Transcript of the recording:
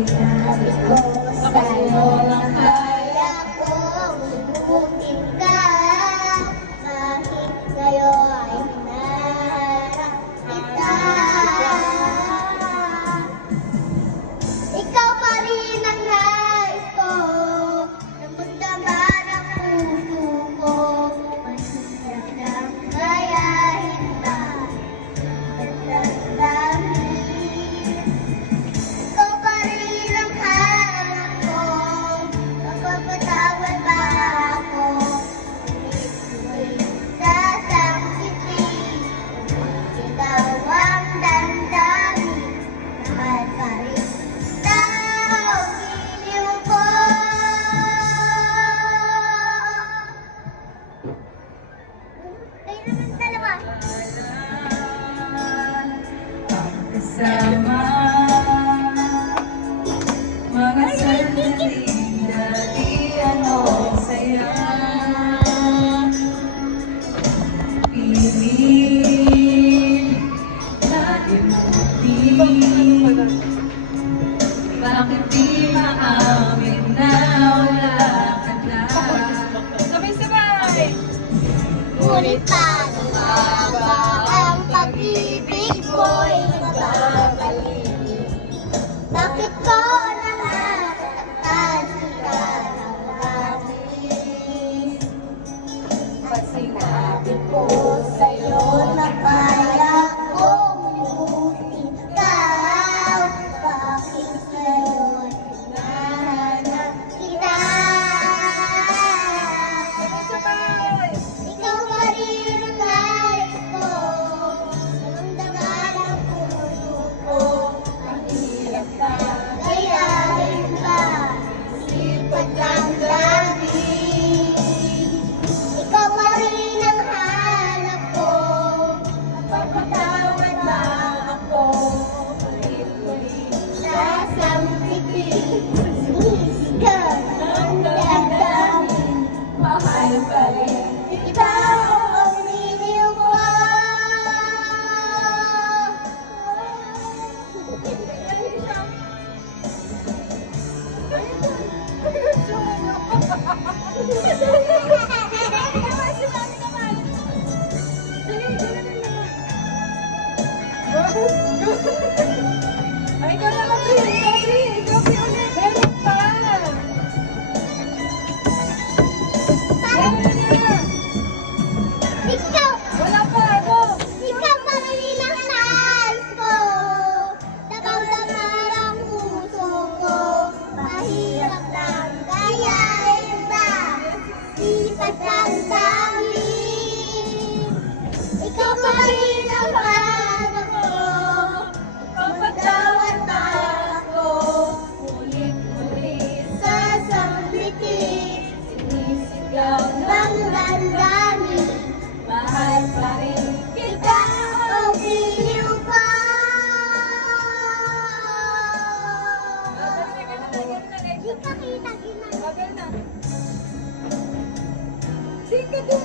Sinabi ko sa'yo na kaya kong limutin ka, kahit ngayon ay hinahanap kita. Ikaw pa rin ang nais ko, namagdaman ang puso ko. Mahirap lang gayahin ba ang damdamin. Ikaw pa rin ang hanap ko, mapapatawad ba ako? Ngunit sasangkitin, ikaw ang damdamin. Mahal pa rin tao, giliw ko. Kayo naman dalawa. Kasama mga sandaling dati ano saya piling natin mutin. Bakit di maamin na wala ka na? Sabay-sabay! Ngunit paano nga ba ang pag-ibig mo'y nagbabalik? Bakit ko nasasaktan ka ng langit? At sinabi ko sa'yo na kaya kong limutin ka, bakit ngayon hinahanap kita? Sabay-sabay! Ikaw pa rin ang nais ko, namamdaman ang puso ko. Mahirap ka gayahin ba, sipag lang damdamin. Ikaw pa rin ang hanap ko, mapapatawad ba ako? Ulit-ulit sasampitin, sinisigaw ang damdamin. Mahal pa rin kita, ang liliw mo. Ay, ikaw na kasi! Ikaw ulit! Meron pa! Meron na! Ikaw! Wala pa! Ano? Ikaw pa rin ang nais ko, nabawdaman ang puso ko. Mahirap lang gayahin ba, sipag lang damdamin. Ikaw pa rin ang hanap ko, mapatawad ba ako? Ulit-ulit sasambitin, sinisigaw ng damdamin. Mahal pa rin kita, o giliw ka. Di pa kita ginagawa. Bagal na! Sige dun!